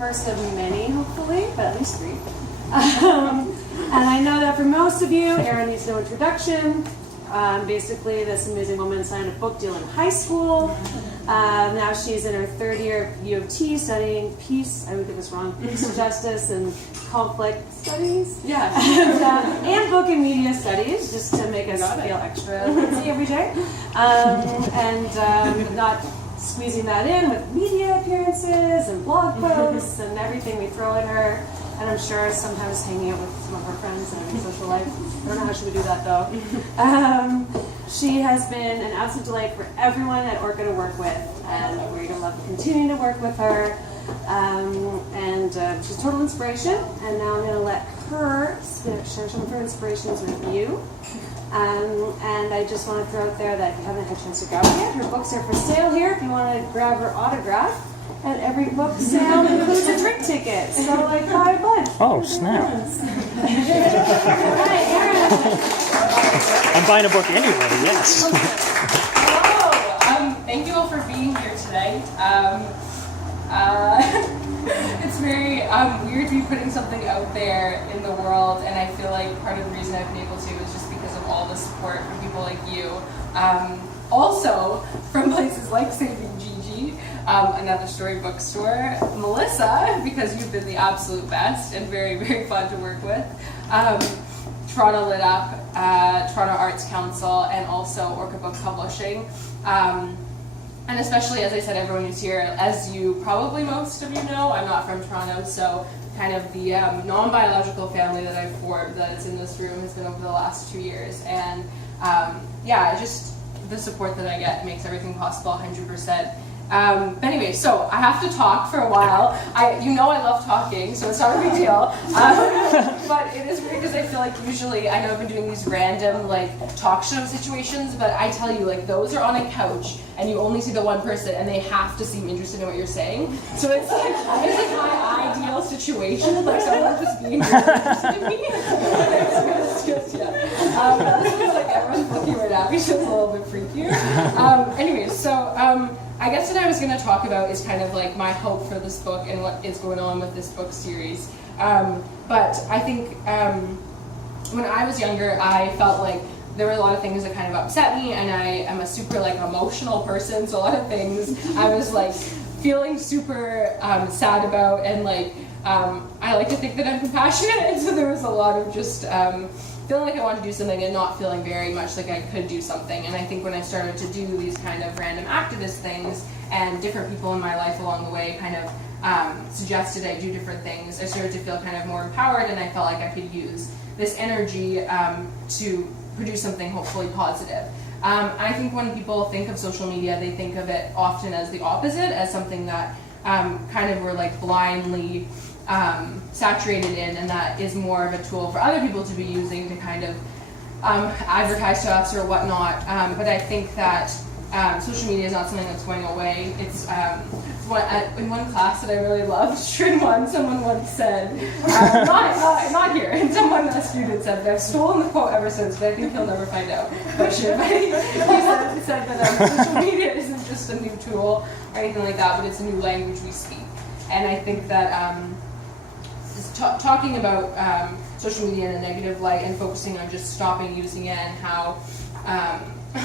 first of many, hopefully, but at least 3. And I know that for most of you, Erin needs no introduction. Basically, this amazing woman signed a book deal in high school. Now she's in her 3rd year at U of T studying peace, I would get this wrong, peace, justice, and conflict studies. Yeah. And book and media studies, just to make us feel extra fancy every day. Not squeezing that in with media appearances and blog posts and everything we throw at her. And I'm sure sometimes hanging out with some of her friends and having social life. I don't know how she would do that though. She has been an absolute delight for everyone at Orca to work with, and we're going to love continuing to work with her. She's a total inspiration, and now I'm going to let her share some of her inspirations with you. And I just want to throw out there that if you haven't had a chance to grab it yet, her books are for sale here if you want to grab her autograph. And every book sale includes a drink ticket, so like buy a bunch. Oh, snap. Hi, Erin. I'm buying a book anyway, yes. Hello. Thank you all for being here today. It's very weird to be putting something out there in the world, and I feel like part of the reason I've been able to is just because of all the support from people like you. Also, from places like Saving Gigi, another storybook store, Melissa, because you've been the absolute best and very, very fun to work with, Toronto Lit Up, Toronto Arts Council, and also Orca Book Publishing. And especially, as I said, everyone who's here, as you probably most of you know, I'm not from Toronto, so kind of the non-biological family that I've formed that's in this room has been over the last 2 years. And just the support that I get makes everything possible 100%. But anyway, so I have to talk for a while. I love talking, so it's not a big deal. But it is weird because I feel like usually, I know I've been doing these random like talk show situations, but I tell you, like those are on a couch and you only see the one person and they have to seem interested in what you're saying. So it's like my ideal situation, like someone just being really interested in me. It's just, yeah. This is like everyone's looking right at me, so it's a little bit freakier. Anyway, so I guess what I was going to talk about is kind of like my hope for this book and what is going on with this book series. But I think when I was younger, I felt like there were a lot of things that kind of upset me, and I am a super like emotional person, so a lot of things I was like feeling super sad about, and like I like to think that I'm compassionate, and so there was a lot of just feeling like I wanted to do something and not feeling very much like I could do something. And I think when I started to do these kind of random activist things, and different people in my life along the way kind of suggested I do different things, I started to feel kind of more empowered, and I felt like I could use this energy to produce something hopefully positive. I think when people think of social media, they think of it often as the opposite, as something that kind of we're like blindly saturated in, and that is more of a tool for other people to be using to kind of advertise to us or whatnot. But I think that social media is not something that's going away. It's in one class that I really loved, string one, someone once said, not here, and a student said, I've stolen the quote ever since, but I think he'll never find out. But he said that social media isn't just a new tool or anything like that, but it's a new language we speak. And I think that talking about social media in a negative light and focusing on just stopping using it and how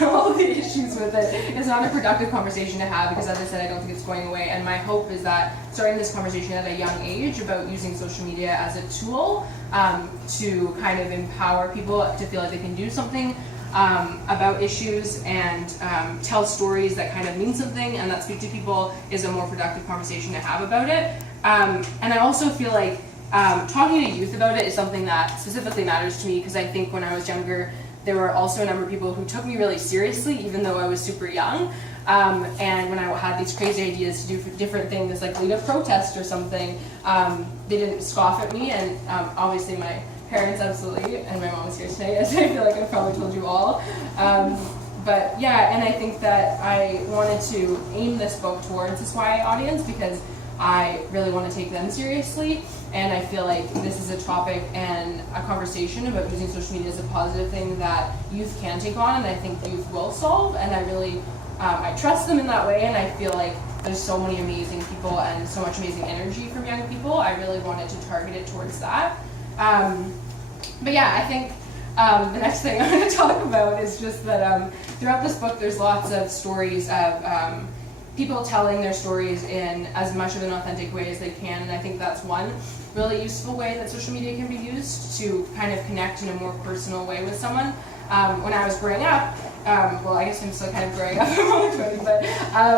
all the issues with it is not a productive conversation to have, because as I said, I don't think it's going away. And my hope is that starting this conversation at a young age about using social media as a tool to kind of empower people to feel like they can do something about issues and tell stories that kind of mean something and that speak to people is a more productive conversation to have about it. And I also feel like talking to youth about it is something that specifically matters to me, because I think when I was younger, there were also a number of people who took me really seriously, even though I was super young. And when I had these crazy ideas to do different things, like lead a protest or something, they didn't scoff at me. And obviously my parents absolutely, and my mom is here today, as I feel like I've probably told you all. But yeah, and I think that I wanted to aim this book towards this YA audience because I really want to take them seriously. And I feel like this is a topic and a conversation about using social media as a positive thing that youth can take on, and I think youth will solve. And I really, I trust them in that way, and I feel like there's so many amazing people people and so much amazing energy from young people, I really wanted to target it towards that. But yeah, I think the next thing I'm going to talk about is just that throughout this book there's lots of stories of people telling their stories in as much of an authentic way as they can, and I think that's one really useful way that social media can be used to kind of connect in a more personal way with someone. When I was growing up, well, I guess I'm still kind of growing up, I'm only 20, but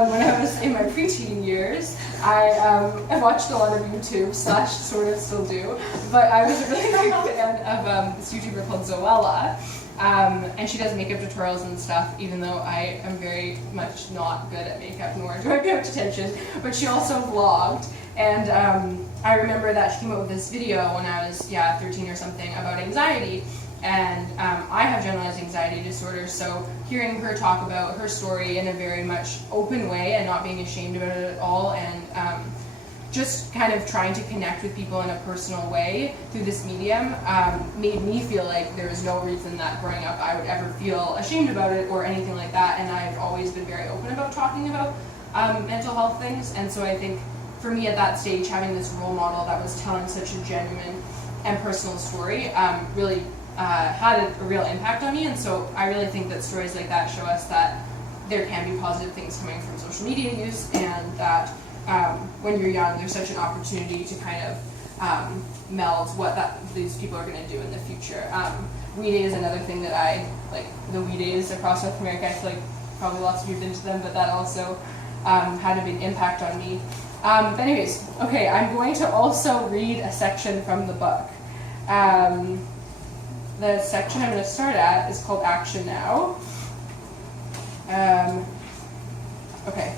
when I was in my preteen years, I watched a lot of YouTube, sort of still do, but I was a really big fan of this YouTuber called Zoella, and she does makeup tutorials and stuff, even though I am very much not good at makeup, nor do I pay much attention, but she also vlogged, and I remember that she came up with this video when I was, 13 or something, about anxiety. And I have generalized anxiety disorder, so hearing her talk about her story in a very much open way and not being ashamed about it at all, and just kind of trying to connect with people in a personal way through this medium made me feel like there was no reason that growing up I would ever feel ashamed about it or anything like that, and I've always been very open about talking about mental health things, and so I think for me at that stage, having this role model that was telling such a genuine and personal story really had a real impact on me, and so I really think that stories like that show us that there can be positive things coming from social media use, and that when you're young, there's such an opportunity to kind of meld what these people are going to do in the future. We Day is another thing that I like. The We Days across North America, I feel like probably lots of you have been to them, but that also had a big impact on me. But anyways, okay, I'm going to also read a section from the book. The section I'm going to start at is called Action Now. Okay.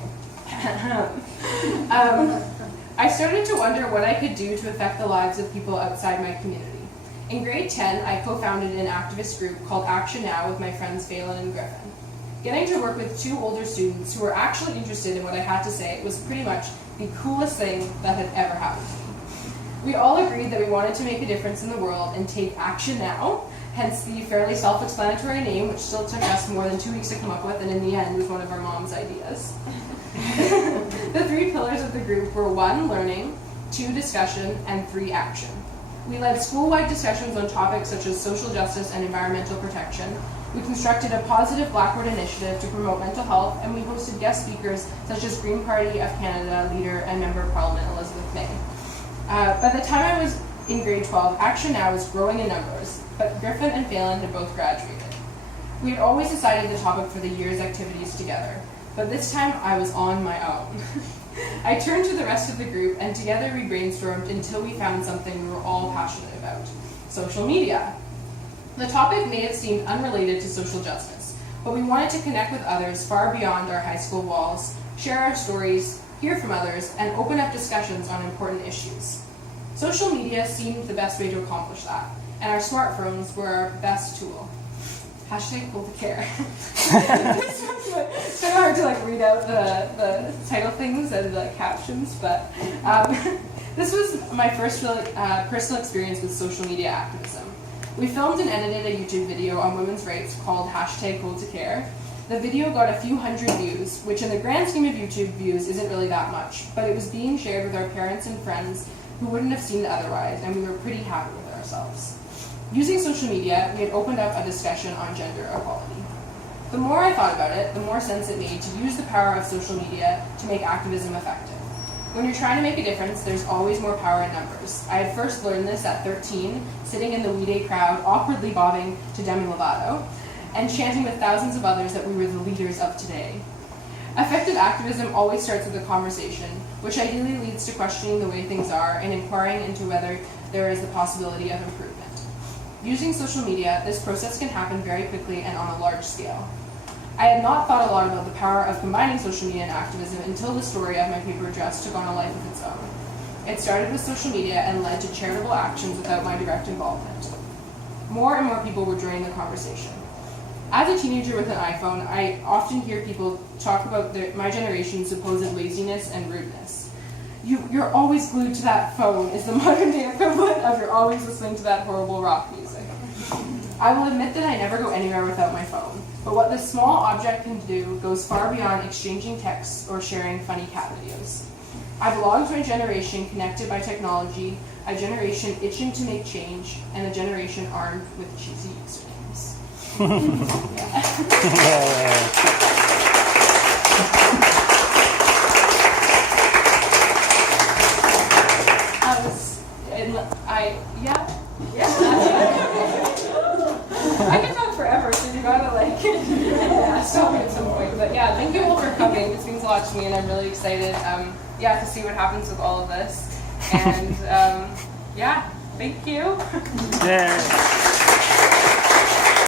I started to wonder what I could do to affect the lives of people outside my community. In grade 10, I co-founded an activist group called Action Now with my friends Phelan and Griffin. Getting to work with two older students who were actually interested in what I had to say was pretty much the coolest thing that had ever happened to me. We all agreed that we wanted to make a difference in the world and take action now, hence the fairly self-explanatory name, which still took us more than 2 weeks to come up with, and in the end was one of our mom's ideas. The three pillars of the group were 1, learning, 2, discussion, and 3, action. We led school-wide discussions on topics such as social justice and environmental protection. We constructed a positive Blackboard initiative to promote mental health, and we hosted guest speakers such as Green Party of Canada leader and Member of Parliament Elizabeth May. By the time I was in grade 12, Action Now was growing in numbers, but Griffin and Phelan had both graduated. We had always decided the topic for the year's activities together, but this time I was on my own. I turned to the rest of the group, and together we brainstormed until we found something we were all passionate about: social media. The topic may have seemed unrelated to social justice, but we wanted to connect with others far beyond our high school walls, share our stories, hear from others, and open up discussions on important issues. Social media seemed the best way to accomplish that, and our smartphones were our best tool. Hashtag pull to care. It's kind of hard to read out the title things and the captions, but this was my first really personal experience with social media activism. We filmed and edited a YouTube video on women's rights called hashtag pull to care. The video got a few hundred views, which in the grand scheme of YouTube views isn't really that much, but it was being shared with our parents and friends who wouldn't have seen it otherwise, and we were pretty happy with ourselves. Using social media, we had opened up a discussion on gender equality. The more I thought about it, the more sense it made to use the power of social media to make activism effective. When you're trying to make a difference, there's always more power in numbers. I had first learned this at 13, sitting in the We Day crowd, awkwardly bobbing to Demi Lovato, and chanting with thousands of others that we were the leaders of today. Effective activism always starts with a conversation, which ideally leads to questioning the way things are and inquiring into whether there is the possibility of improvement. Using social media, this process can happen very quickly and on a large scale. I had not thought a lot about the power of combining social media and activism until the story of my paper dress took on a life of its own. It started with social media and led to charitable actions without my direct involvement. More and more people were joining the conversation. As a teenager with an iPhone, I often hear people talk about my generation's supposed laziness and rudeness. You're always glued to that phone is the modern day equivalent of you're always listening to that horrible rock music. I will admit that I never go anywhere without my phone, but what this small object can do goes far beyond exchanging texts or sharing funny cat videos. I belong to a generation connected by technology, a generation itching to make change, and a generation armed with cheesy usernames. I can talk forever, so you gotta stop me at some point. But yeah, thank you all for coming. This means a lot to me, and I'm really excited, to see what happens with all of this. And thank you. Yeah.